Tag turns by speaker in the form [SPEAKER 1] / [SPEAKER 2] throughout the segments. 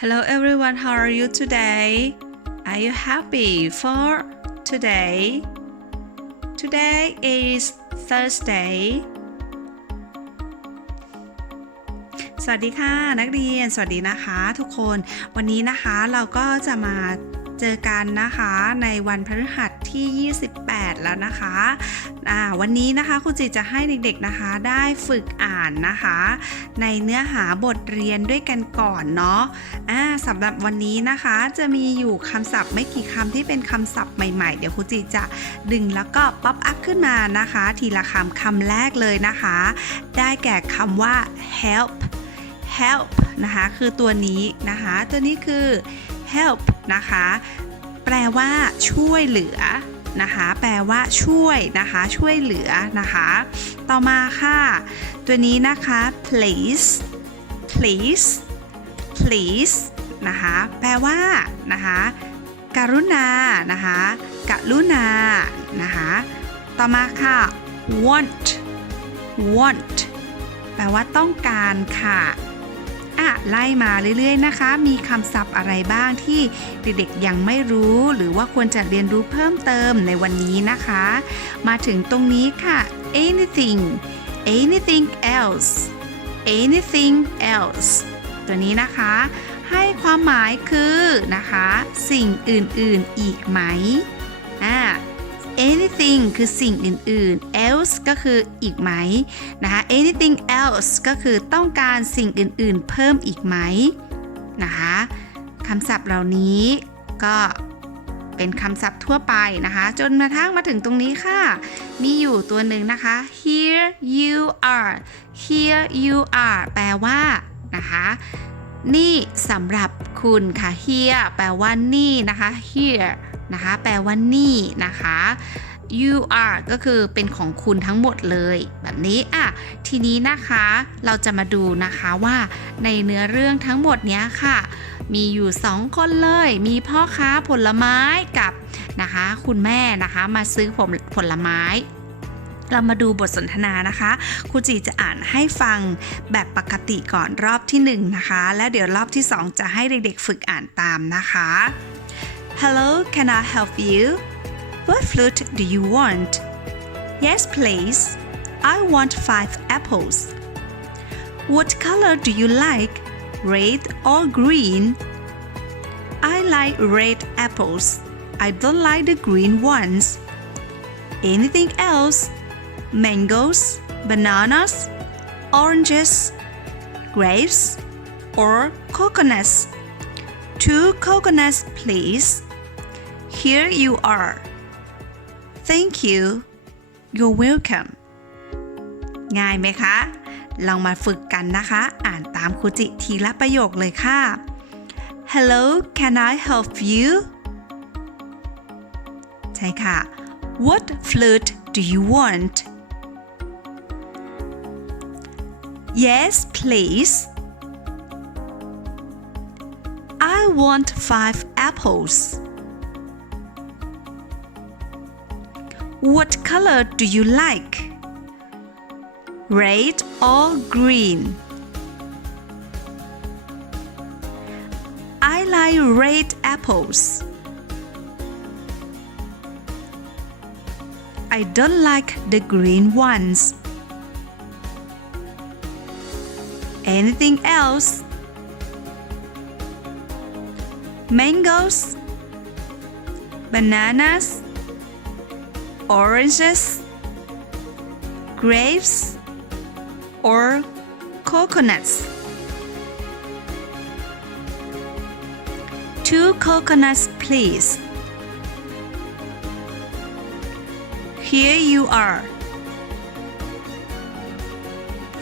[SPEAKER 1] Hello everyone, how are you today? Are you happy for today? Today is Thursday. สวัสดีค่ะนักเรียน สวัสดีนะคะ ทุกคน วันนี้นะคะเราก็จะมา เจอกันนะคะในวันพฤหัสที่ 28 แล้วนะคะวันนี้นะคะครูจิจะให้เด็กๆนะคะได้ฝึกอ่านนะคะ ในเนื้อหาบทเรียนด้วยกันก่อนเนาะอ่าสำหรับวันนี้นะคะจะมีอยู่คำศัพท์ไม่กี่คำที่เป็นคำศัพท์ใหม่ๆ เดี๋ยวครูจิจะดึงแล้วก็ป๊อปอัพขึ้นมานะคะ ทีละคำคำแรกเลยนะคะ ได้แก่คำว่า help help นะคะ คือตัวนี้นะคะ ตัวนี้คือ help นะคะ แปลว่าช่วยเหลือนะคะ แปลว่าช่วยนะคะ ช่วยเหลือนะคะ ต่อมาค่ะ ตัวนี้นะคะ please please please นะคะ แปลว่านะคะกรุณานะคะกรุณานะคะ ต่อมาค่ะ want want แปลว่าต้องการค่ะ อะไล่มาเรื่อยๆนะคะ มีคำศัพท์อะไรบ้างที่เด็กๆยังไม่รู้ หรือว่าควรจะเรียนรู้เพิ่มเติมในวันนี้นะคะ มาถึงตรงนี้ค่ะ anything anything else anything else ตัวนี้นะคะ ให้ความหมายคือนะคะ สิ่งอื่นๆอีกไหมอ่า anything คือสิ่งอื่นๆ else ก็คืออีกไหมนะคะ anything else ก็คือต้องการสิ่งอื่นๆ เพิ่มอีกไหมนะคะคำศัพท์เหล่านี้ก็เป็นคำศัพท์ทั่วไปนะคะ จนมาทั้งมาถึงตรงนี้ค่ะ มีอยู่ตัวหนึ่งนะคะ here you are here you are แปลว่านะคะนี่สำหรับคุณค่ะ here แปลว่านี่นะคะ here นะคะ แปลว่านี่นะคะ you are ก็คือเป็นของคุณทั้งหมดเลยแบบนี้อะทีนี้นะคะเราจะมาดูนะคะว่าในเนื้อเรื่องทั้งหมดเนี้ยค่ะ มีอยู่สองคนเลย มีพ่อค้าผลไม้กับนะคะ คุณแม่นะคะมาซื้อผลผลไม้เรามาดูบทสนทนานะคะครูจีจะอ่านให้ฟังแบบปกติก่อนรอบที่หนึ่งนะคะ แล้วเดี๋ยวรอบที่สองจะให้เด็กๆฝึกอ่านตามนะคะ Hello can I help you? What fruit do you want? Yes please. I want five apples. What color do you like Red or green? I like red apples. I don't like the green ones. Anything else? Mangoes, bananas, oranges, grapes, or coconuts. Two coconuts, please. Here you are. Thank you. You're welcome. ง่ายไหมคะ ลองมาฝึกกันนะคะ อ่านตามครูจิทีละประโยคเลยค่ะ Hello, can I help you? ใช่ค่ะ What flute do you want? Yes, please. Want five apples. What color do you like? Red or green? I like red apples. I don't like the green ones. Anything else? Mangoes, bananas, oranges, grapes, or coconuts. Two coconuts, please. Here you are.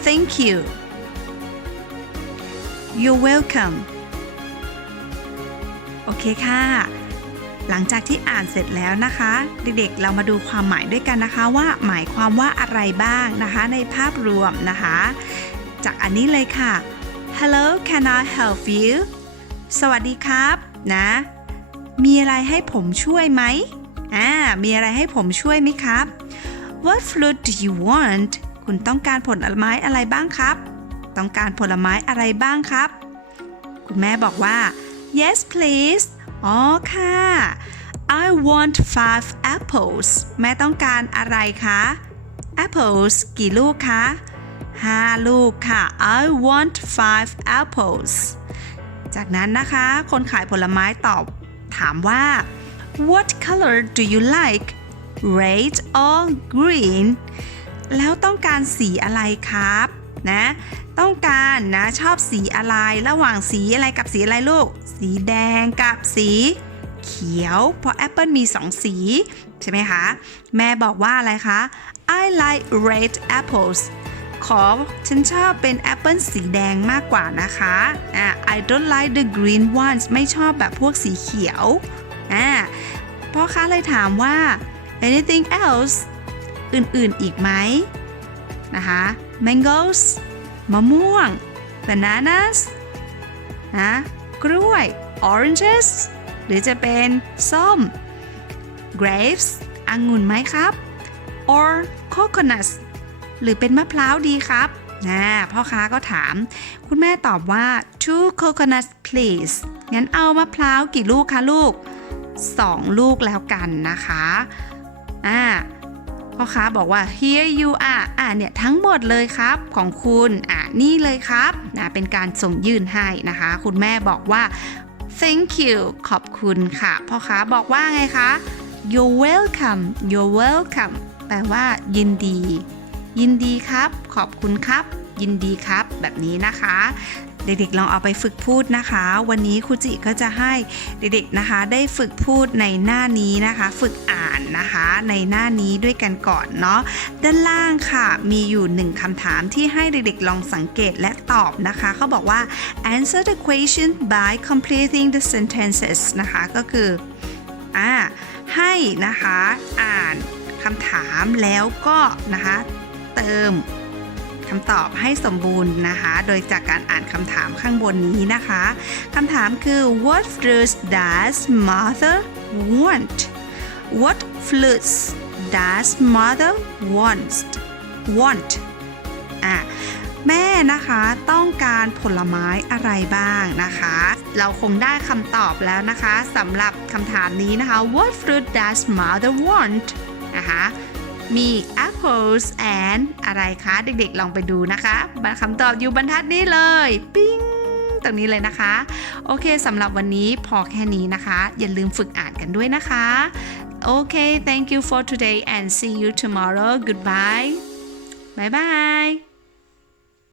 [SPEAKER 1] Thank you. You're welcome. โอเคค่ะ หลังจากที่อ่านเสร็จแล้วนะคะ เด็กๆ เรามาดูความหมายด้วยกันนะคะว่าหมายความว่าอะไรบ้างนะคะ ในภาพรวมนะคะ จากอันนี้เลยค่ะ Hello can I help you สวัสดีครับนะ มีอะไรให้ผมช่วยไหมอ่ามีอะไรให้ผมช่วยไหมครับ What fruit do you want คุณต้องการผลไม้อะไรบ้างครับ ต้องการผลไม้อะไรบ้างครับ คุณแม่บอกว่า yes please อ๋อค่ะ I want five apples แม่ต้องการอะไรคะ apples กี่ลูกคะห้าลูกค่ะ I want five apples จากนั้นนะคะ คนขายผลไม้ตอบถามว่า What color do you like red or green แล้วต้องการสีอะไรครับ นะต้องการนะชอบสีอะไรระหว่างสีอะไรกับสีอะไรลูก สีแดงกับสีเขียว เพราะแอปเปิลมีสองสี ใช่ไหมคะ แม่บอกว่าอะไรคะ I like red apples ขอฉันชอบเป็นแอปเปิลสีแดงมากกว่านะคะอ่า I don't like the green ones ไม่ชอบแบบพวกสีเขียวอ่าพ่อค้าเลยถามว่า anything else อื่นๆอีกไหมนะคะ mangoes มะม่วง bananas นะกล้วย oranges หรือจะเป็นส้ม grapes องุ่นไหมครับ or coconuts หรือเป็นมะพร้าวดีครับนะพ่อค้าก็ถาม คุณแม่ตอบว่า two coconuts please งั้นเอามะพร้าวกี่ลูกคะลูก 2 ลูกแล้วกันนะคะ อ่า พ่อค้าบอกว่า here you are อ่าเนี่ยทั้งหมดเลยครับของคุณอ่านี่เลยครับนะเป็นการส่งยื่นให้นะคะ คุณแม่บอกว่า thank you ขอบคุณค่ะ พ่อค้าบอกว่าไงคะ you're welcome you're welcome แปลว่า ยินดี ยินดีครับ ขอบคุณครับ ยินดีครับ แบบนี้นะคะ เด็กๆลองเอาไปฝึกพูดนะคะ วันนี้ครูจิก็จะให้เด็กๆนะคะ ได้ฝึกพูดในหน้านี้นะคะ ฝึกอ่านนะคะ ในหน้านี้ด้วยกันก่อนเนาะด้านล่างค่ะมีอยู่หนึ่งคำถามที่ให้เด็กๆลองสังเกตและตอบนะคะเขาบอกว่า answer the question by completing the sentences นะคะก็คืออ่าให้นะคะอ่านคำถามแล้วก็นะคะเติมำตอบให้สมบูรณ์นะคะ โดยจากการอ่านคำถามข้างบนนี้นะคะคำถามคือ what fruits does mother want what fruits does mother wants? want อะแม่นะคะต้องการผลไม้อะไรบ้างนะคะ เราคงได้คำตอบแล้วนะคะสำหรับคำถามนี้นะคะ what fruit does mother want นะคะ มี apples and อะไรคะเด็กๆลองไปดูนะคะคำตอบอยู่บรรทัดนี้เลย ปิ้งตรงนี้เลยนะคะ โอเคสำหรับวันนี้พอแค่นี้นะคะ อย่าลืมฝึกอ่านกันด้วยนะคะ โอเค thank you for today and see you tomorrow goodbye bye bye